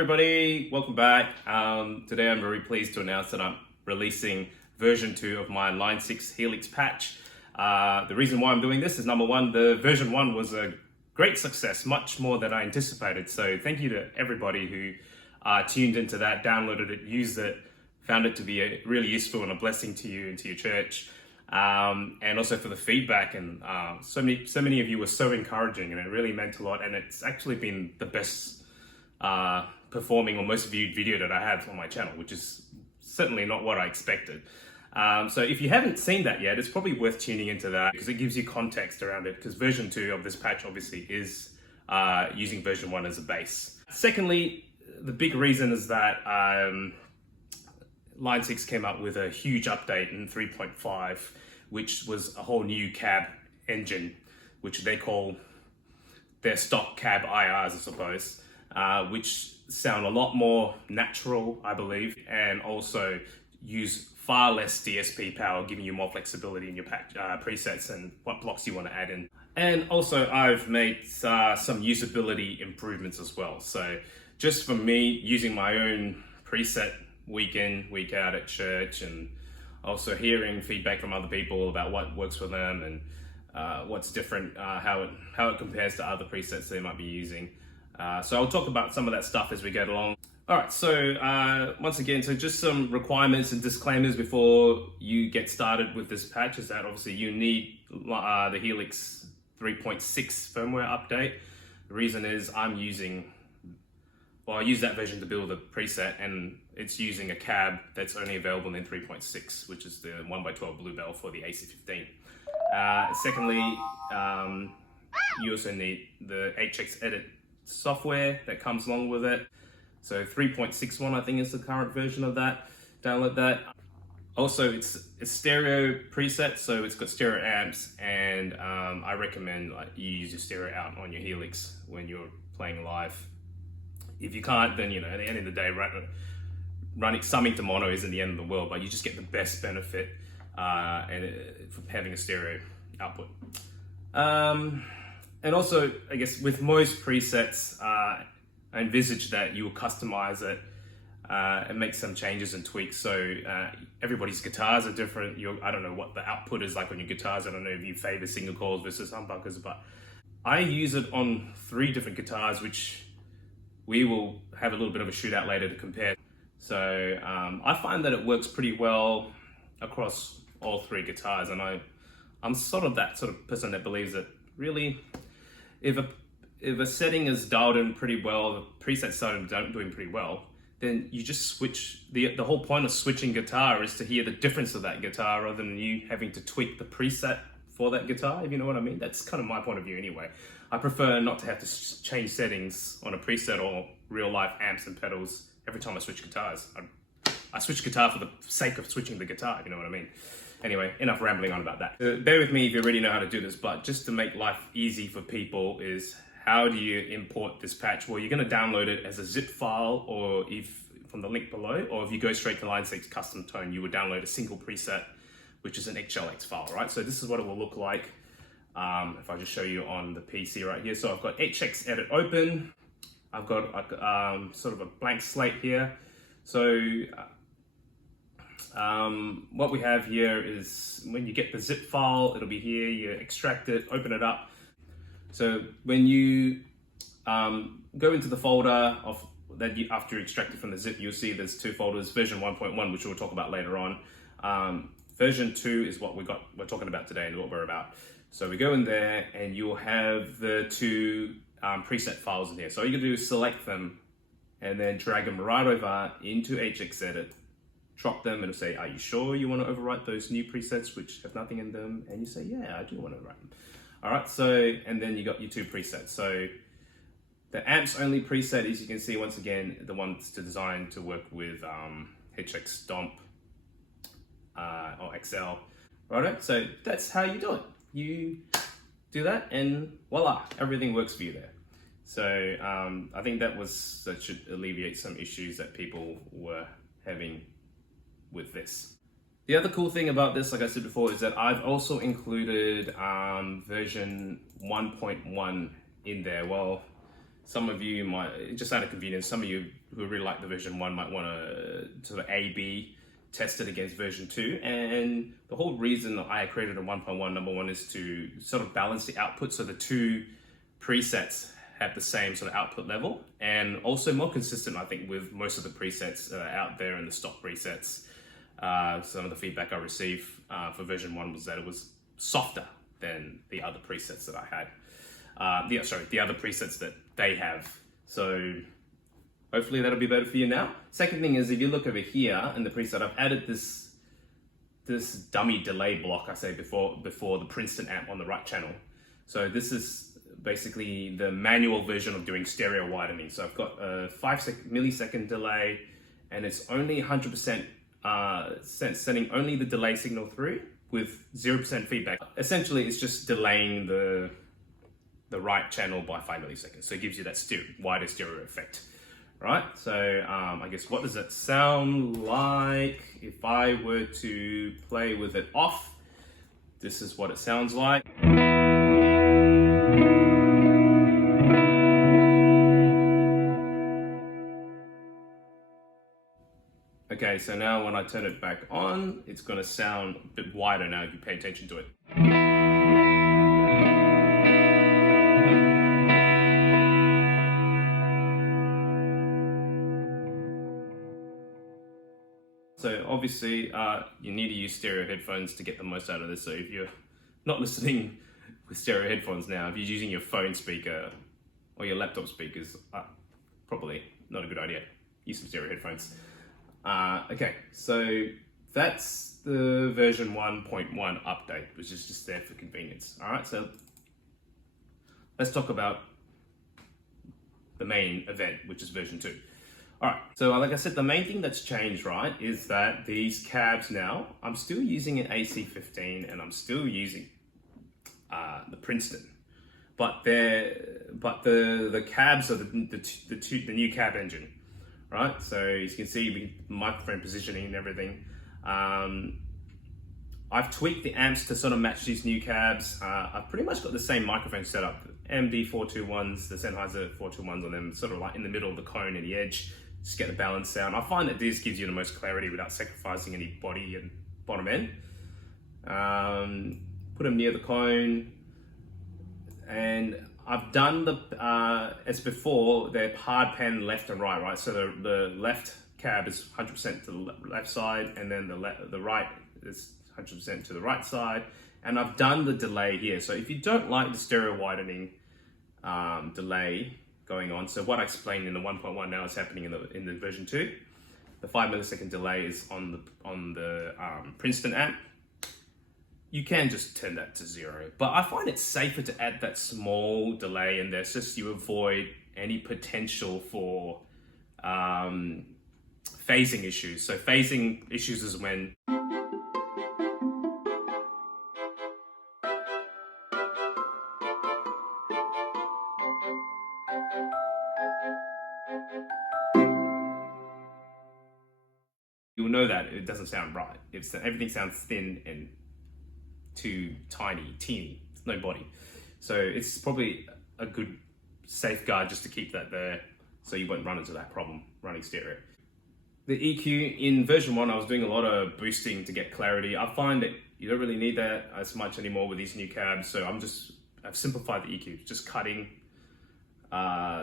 everybody, welcome back. Today I'm very pleased to announce that I'm releasing version 2 of my Line 6 Helix patch. The reason why I'm doing this is number one, the version 1 was a great success, much more than I anticipated. So thank you to everybody who tuned into that, downloaded it, used it, found it to be really useful and a blessing to you and to your church. And also for the feedback, and so many of you were so encouraging, and it really meant a lot. And it's actually been the best performing or most viewed video that I have on my channel, which is certainly not what I expected. So if you haven't seen that yet, it's probably worth tuning into that because it gives you context around it, because version 2 of this patch obviously is using version 1 as a base. Secondly, the big reason is that Line 6 came up with a huge update in 3.5, which was a whole new cab engine, which they call their stock cab IRs, I suppose, which sound a lot more natural, I believe, and also use far less DSP power, giving you more flexibility in your presets and what blocks you want to add in. And also I've made some usability improvements as well. So just for me, using my own preset week in, week out at church, and also hearing feedback from other people about what works for them and what's different, how it compares to other presets they might be using. So I'll talk about some of that stuff as we go along. All right, so once again, so just some requirements and disclaimers before you get started with this patch is that obviously you need the Helix 3.6 firmware update. The reason is I use that version to build a preset, and it's using a cab that's only available in 3.6, which is the 1x12 Bluebell for the AC15. Secondly, you also need the HX Edit software that comes along with it. So 3.61 I think is the current version of that. Download that. Also, it's stereo preset, so it's got stereo amps, and I recommend you use your stereo out on your Helix when you're playing live. If you can't, then at the end of the day, running summing to mono isn't the end of the world, but you just get the best benefit from having a stereo output. And also, I guess with most presets, I envisage that you will customize it and make some changes and tweaks. So everybody's guitars are different. I don't know what the output is like on your guitars. I don't know if you favor single coils versus humbuckers, but I use it on 3 different guitars, which we will have a little bit of a shootout later to compare. So I find that it works pretty well across all 3 guitars, and I'm sort of that sort of person that believes that really, if a setting is dialed in pretty well, the preset's doing pretty well, then you just switch. The whole point of switching guitar is to hear the difference of that guitar rather than you having to tweak the preset for that guitar, if you know what I mean. That's kind of my point of view anyway. I prefer not to have to change settings on a preset or real life amps and pedals every time I switch guitars. I switch guitar for the sake of switching the guitar, if you know what I mean. Anyway, enough rambling on about that. Bear with me if you already know how to do this, but just to make life easy for people is, how do you import this patch? Well, you're going to download it as a zip file, or from the link below, or if you go straight to Line 6 custom tone, you would download a single preset, which is an XLX file, right? So this is what it will look like if I just show you on the PC right here. So I've got HX Edit open. I've got sort of a blank slate here. So what we have here is, when you get the zip file, it'll be here. You extract it, open it up. So when you go into the folder after you extract it from the zip, you'll see there's 2 folders: version 1.1, which we'll talk about later on. Version 2 is what we're talking about today and what we're about. So we go in there and you'll have the 2 preset files in here. So all you can do is select them and then drag them right over into HX Edit, drop them, and it'll say, are you sure you want to overwrite those new presets which have nothing in them? And you say, yeah, I do want to overwrite them. All right, so, and then you got your 2 presets. So the amps only preset is, you can see once again, the one's designed to work with HX Stomp or XL. Right, so that's how you do it. You do that and voila, everything works for you there. So I think that should alleviate some issues that people were having with this. The other cool thing about this, like I said before, is that I've also included version 1.1 in there. Well, some of you might, just out of convenience, some of you who really like the version 1 might want to sort of A/B test it against version 2. And the whole reason I created a 1.1, number one, is to sort of balance the output so the two presets have the same sort of output level, and also more consistent, I think, with most of the presets out there and the stock presets. Some of the feedback I received for version 1 was that it was softer than the other presets that I had. The other presets that they have. So hopefully that'll be better for you now. Second thing is, if you look over here in the preset, I've added this dummy delay block I say before the Princeton amp on the right channel. So this is basically the manual version of doing stereo widening. So I've got a 5-millisecond delay, and it's only 100% sending only the delay signal through with 0% feedback. Essentially, it's just delaying the right channel by 5 milliseconds. So it gives you that wider stereo effect. Right, so I guess what does it sound like if I were to play with it off? This is what it sounds like. Okay, so now when I turn it back on, it's going to sound a bit wider now if you pay attention to it. So obviously, you need to use stereo headphones to get the most out of this. So if you're not listening with stereo headphones now, if you're using your phone speaker or your laptop speakers, probably not a good idea. Use some stereo headphones. Okay, so that's the version 1.1 update, which is just there for convenience. All right, so let's talk about the main event, which is version 2. All right, so like I said, the main thing that's changed, right, is that these cabs now, I'm still using an AC15 and I'm still using the Princeton, but the cabs are the new cab engine, right? So as you can see, with microphone positioning and everything, I've tweaked the amps to sort of match these new cabs. I've pretty much got the same microphone setup, MD 421s, the Sennheiser 421s on them, sort of like in the middle of the cone and the edge. Just get the balanced sound. I find that this gives you the most clarity without sacrificing any body and bottom end. Put them near the cone, and I've done as before, they're hard pan left and right. So the left cab is 100% to the left side, and then the right is 100% to the right side. And I've done the delay here. So if you don't like the stereo widening delay going on, so what I explained in the 1.1 now is happening in the version 2. The 5 millisecond delay is on the Princeton amp. You can just turn that to 0, but I find it safer to add that small delay in there, so you avoid any potential for phasing issues. So phasing issues is when you'll know that it doesn't sound right. Everything sounds thin and too teeny, no body. So it's probably a good safeguard just to keep that there so you won't run into that problem running stereo. The EQ in version 1, I was doing a lot of boosting to get clarity. I find that you don't really need that as much anymore with these new cabs, so I've simplified the EQ, just cutting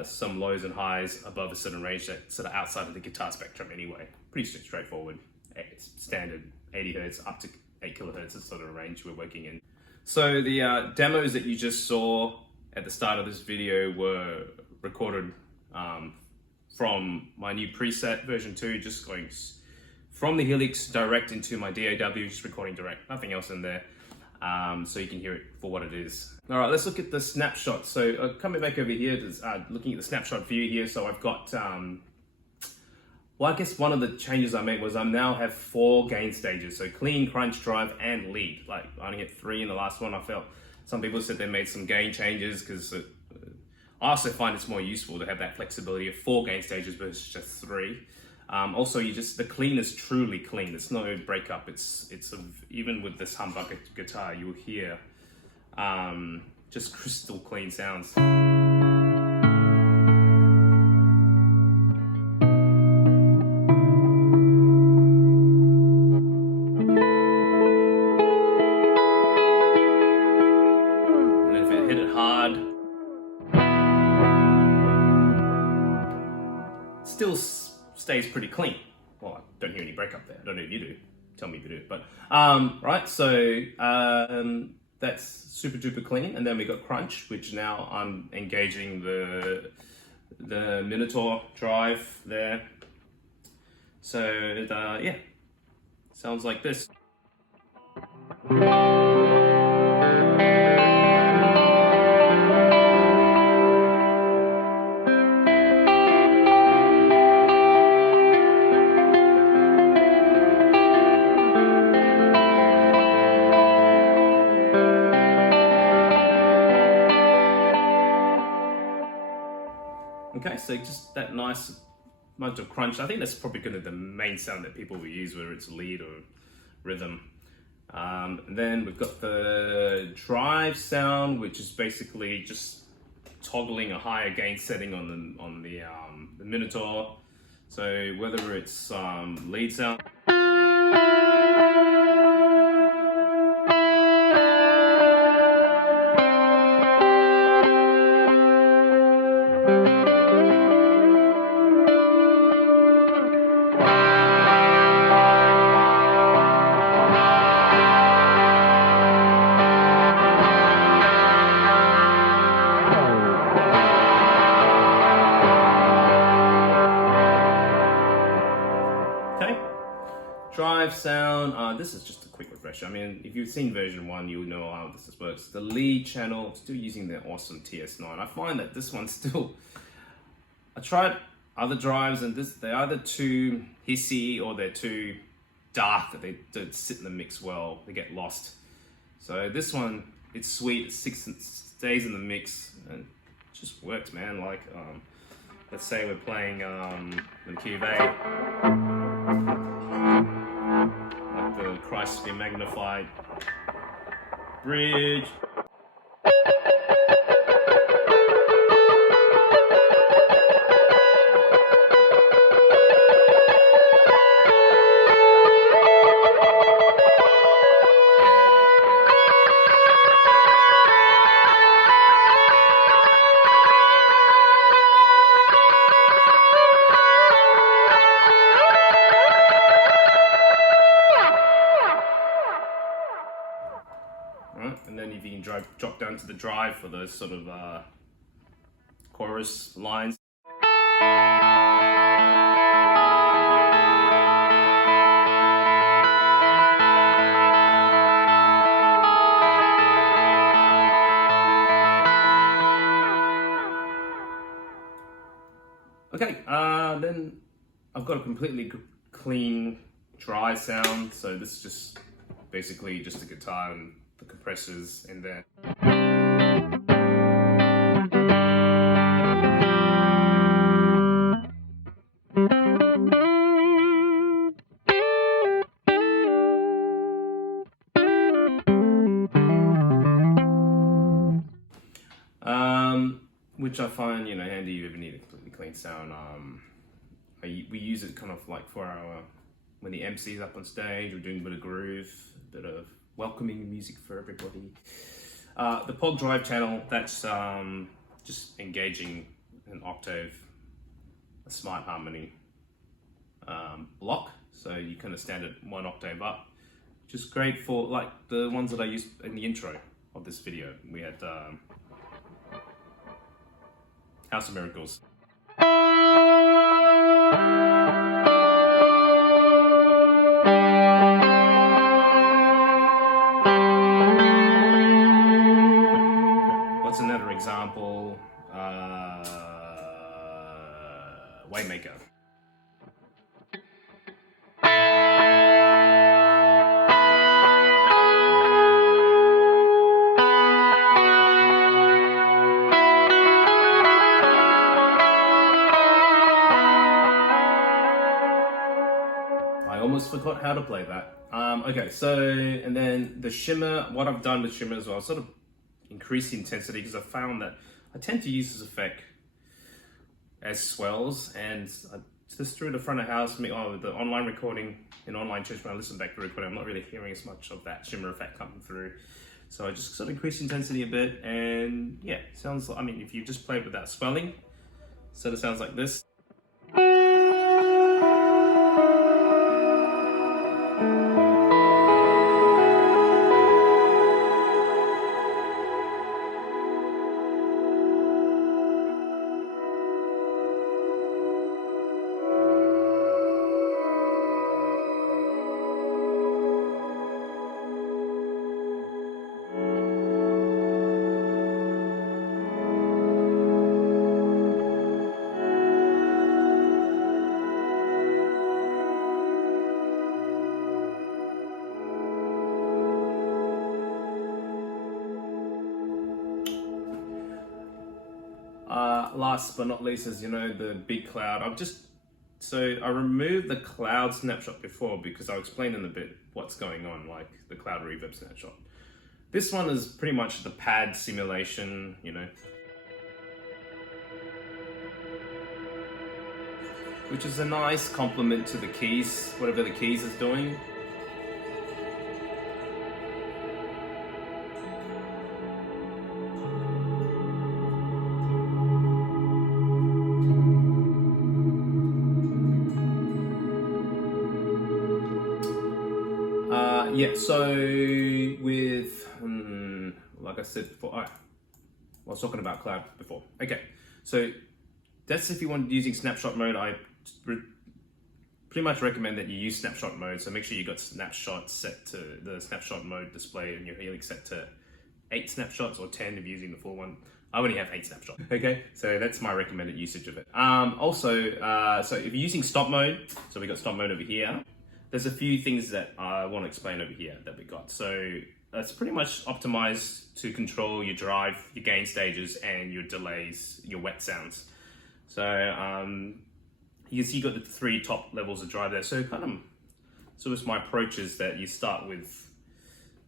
some lows and highs above a certain range that's sort of outside of the guitar spectrum anyway. Pretty straightforward. It's standard 80 hertz up to 8 kilohertz is sort of a range we're working in. So the demos that you just saw at the start of this video were recorded from my new preset version 2, just going from the Helix direct into my DAW, just recording direct, nothing else in there. So you can hear it for what it is. All right, let's look at the snapshot. So coming back over here, looking at the snapshot view here. So I've got, well, I guess one of the changes I made was I now have 4 gain stages. So clean, crunch, drive, and lead. Like I only hit 3 in the last one. I felt some people said they made some gain changes because I also find it's more useful to have that flexibility of 4 gain stages versus just 3. Also, the clean is truly clean. There's no breakup. Even with this humbucker guitar, you'll hear just crystal clean sounds. hard. Still stays pretty clean. Well, I don't hear any breakup there. I don't know if you do. Tell me if you do. But right, so that's super duper clean. And then we got crunch, which now I'm engaging the Minotaur drive there. So yeah, sounds like this. Okay, so just that nice amount of crunch. I think that's probably going to be the main sound that people will use, whether it's lead or rhythm. And then we've got the drive sound, which is basically just toggling a higher gain setting on the Minotaur. So whether it's lead sound. Drive sound, this is just a quick refresher. I mean, if you've seen version 1, you'll know how this works. The lead channel, still using the awesome TS9. I find that this one's still, I tried other drives and they're either too hissy or they're too dark that they don't sit in the mix well, they get lost. So this one, it's sweet, it stays in the mix and it just works, man. Like, let's say we're playing the QV. Like the Christ be magnified bridge. And then if you can drop down to the drive for those sort of chorus lines. Okay, then I've got a completely clean dry sound, so this is just basically just the guitar and the compressors in there. Which I find, handy if you ever need a completely clean sound. We use it kind of like for our, when the MC's up on stage, we're doing a bit of groove, a bit of welcoming music for everybody. The POG drive channel, that's just engaging an octave, a smart harmony block. So you kind of stand it 1 octave up, which is great for like the ones that I used in the intro of this video. We had House of Miracles. What's another example? Waymaker. I almost forgot how to play that. Okay, so, and then the shimmer, what I've done with shimmer as well, sort of increase the intensity because I found that I tend to use this effect as swells, and just through the front of house, the online recording in online church, when I listen back to the recording, I'm not really hearing as much of that shimmer effect coming through. So I just sort of increased intensity a bit, and yeah, sounds like, I mean, if you just play it without swelling, sort of sounds like this. Last but not least is, you know, the big cloud. I removed the cloud snapshot before because I'll explain in a bit what's going on, like the cloud reverb snapshot. This one is pretty much the pad simulation, you know, which is a nice complement to the keys, whatever the keys is doing. Yeah, so with, like I said before, I was talking about cloud before. Okay, so that's if you want using snapshot mode. I pretty much recommend that you use snapshot mode. So make sure you got snapshot set to the snapshot mode display in your Helix set to 8 snapshots or 10 if you're using the full one. I only have 8 snapshots. Okay, so that's my recommended usage of it. So if you're using Stomp mode, so we got Stomp mode over here. There's a few things that I want to explain over here that we got. So it's pretty much optimized to control your drive, your gain stages, and your delays, your wet sounds. So you can see you got the 3 top levels of drive there. So it's my approach is that you start with,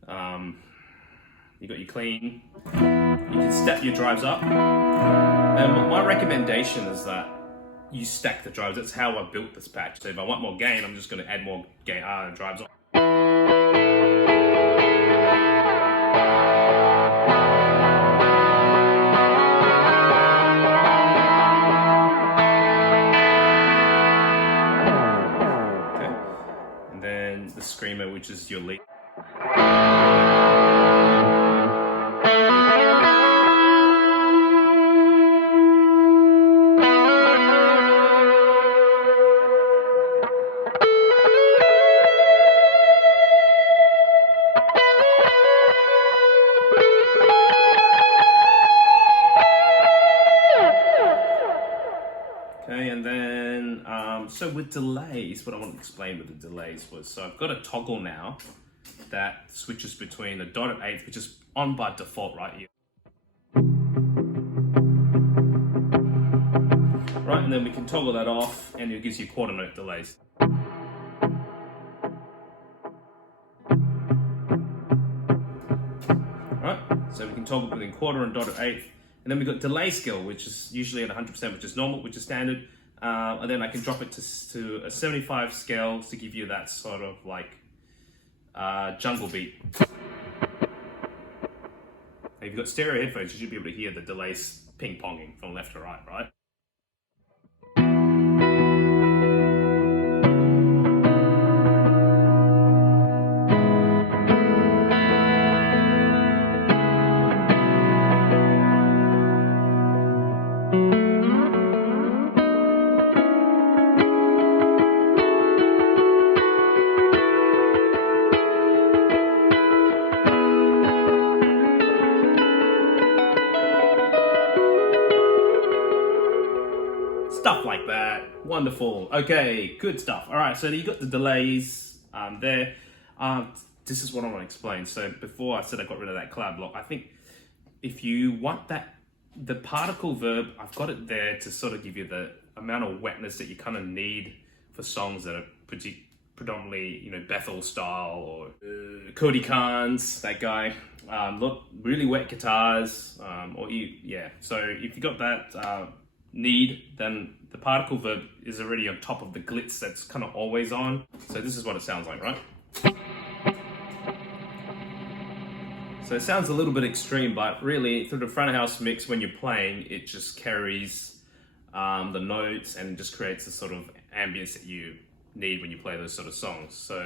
you got your clean, you can step your drives up. And my recommendation is that you stack the drives. That's how I built this patch. So if I want more gain, I'm just going to add more gain drives on. Okay, and then the screamer, which is your lead. Okay, and then, so with delays, what I want to explain with the delays was, so I've got a toggle now that switches between a dotted eighth, which is on by default right here. Right, and then we can toggle that off and it gives you quarter note delays. Right, so we can toggle between quarter and dotted eighth. And then we've got delay scale, which is usually at 100%, which is normal, which is standard. And then I can drop it to a 75 scale to give you that sort of like jungle beat. If you've got stereo headphones, you should be able to hear the delays ping-ponging from left to right, right? Stuff like that. Wonderful. Okay, good stuff. All right, so you got the delays there. This is what I want to explain. So before I said I got rid of that cloud block, I think if you want that, the particle verb, I've got it there to sort of give you the amount of wetness that you kind of need for songs that are predominantly, you know, Bethel style or Cody Khan's, that guy. Look, really wet guitars, So if you got that need, then the particle verb is already on top of the glitz that's kind of always on. So this is what it sounds like, right? So it sounds a little bit extreme, but really through the front of house mix, when you're playing, it just carries the notes and just creates the sort of ambience that you need when you play those sort of songs. So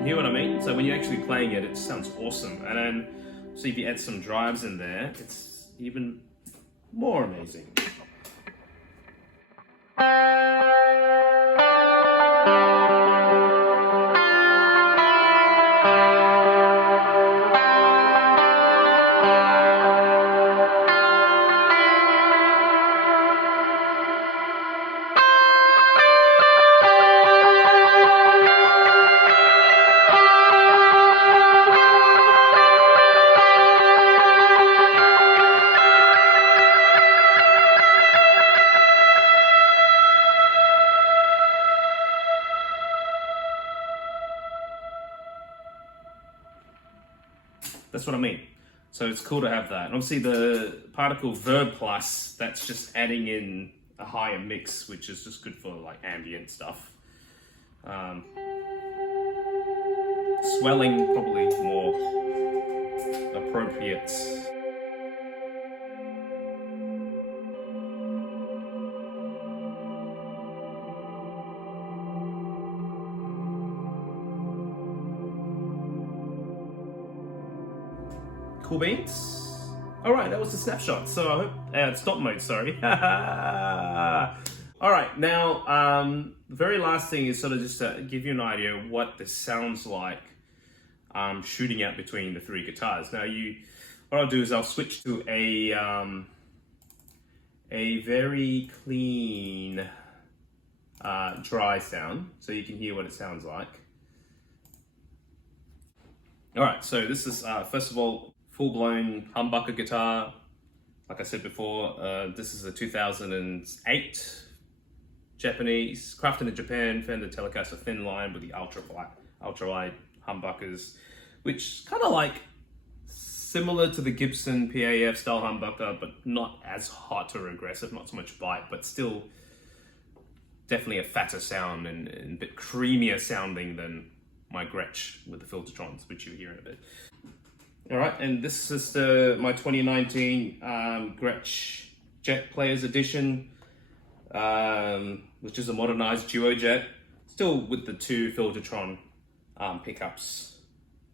you hear what I mean? So when you're actually playing it, it sounds awesome. And then, so if you add some drives in there, it's even more amazing. That's what I mean. So it's cool to have that. And obviously the particle verb plus, that's just adding in a higher mix, which is just good for like ambient stuff. Swelling probably more appropriate. Cool beans. All right, that was the snapshot. So I hope stop mode. Sorry. All right, now the very last thing is sort of just to give you an idea of what this sounds like shooting out between the three guitars. Now what I'll do is I'll switch to a very clean dry sound, so you can hear what it sounds like. All right, so this is first of all, full-blown humbucker guitar. Like I said before, this is a 2008 Japanese, crafted in Japan, Fender Telecaster thin line with the ultra wide humbuckers, which kind of like similar to the Gibson PAF style humbucker, but not as hot or aggressive, not so much bite, but still definitely a fatter sound and a bit creamier sounding than my Gretsch with the Filtertrons, which you'll hear in a bit. All right, and this is my 2019 Gretsch Jet Players Edition, which is a modernized duo jet, still with the two Filtertron pickups,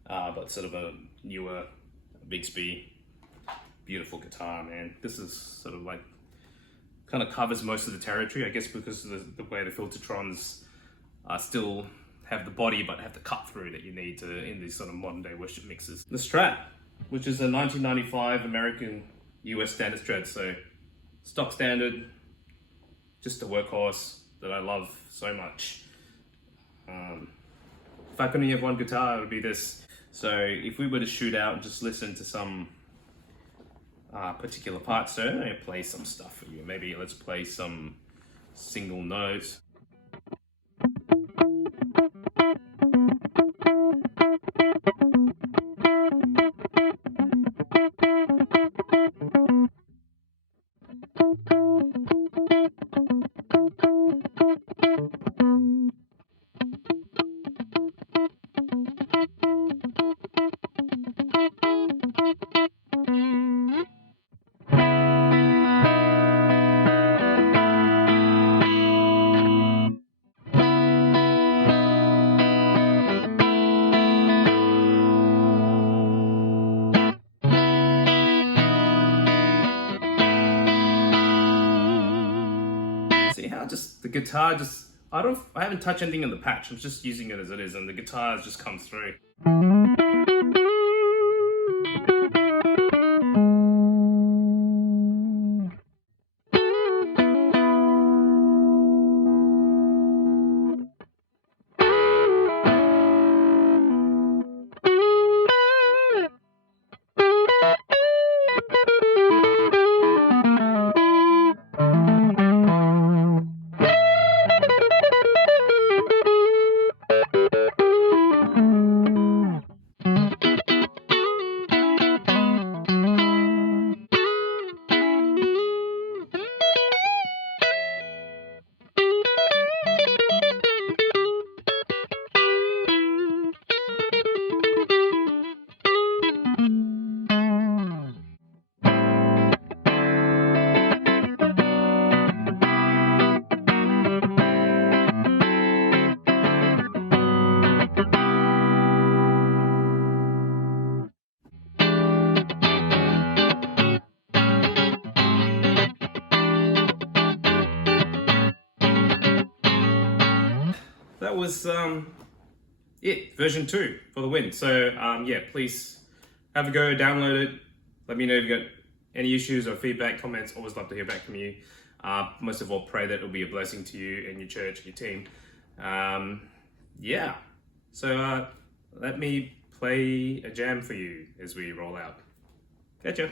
but sort of a newer Bigsby. Beautiful guitar, man. This is sort of like, kind of covers most of the territory, I guess, because of the way the Filtertrons still have the body but have the cut through that you need in these sort of modern day worship mixes. The Strat, which is a 1995 American US standard Strat, so stock standard, just a workhorse that I love so much. If I could only have one guitar, it would be this. So if we were to shoot out and just listen to some particular parts, so I'm gonna play some stuff for you. Maybe let's play some single notes. See how just the guitar just, I haven't touched anything in the patch, I'm just using it as it is, and the guitar just comes through. was it, version 2 for the win. So yeah, please have a go, download it. Let me know if you've got any issues or feedback, comments. Always love to hear back from you. Most of all, pray that it'll be a blessing to you and your church, your team. Yeah, so let me play a jam for you as we roll out. Catch ya.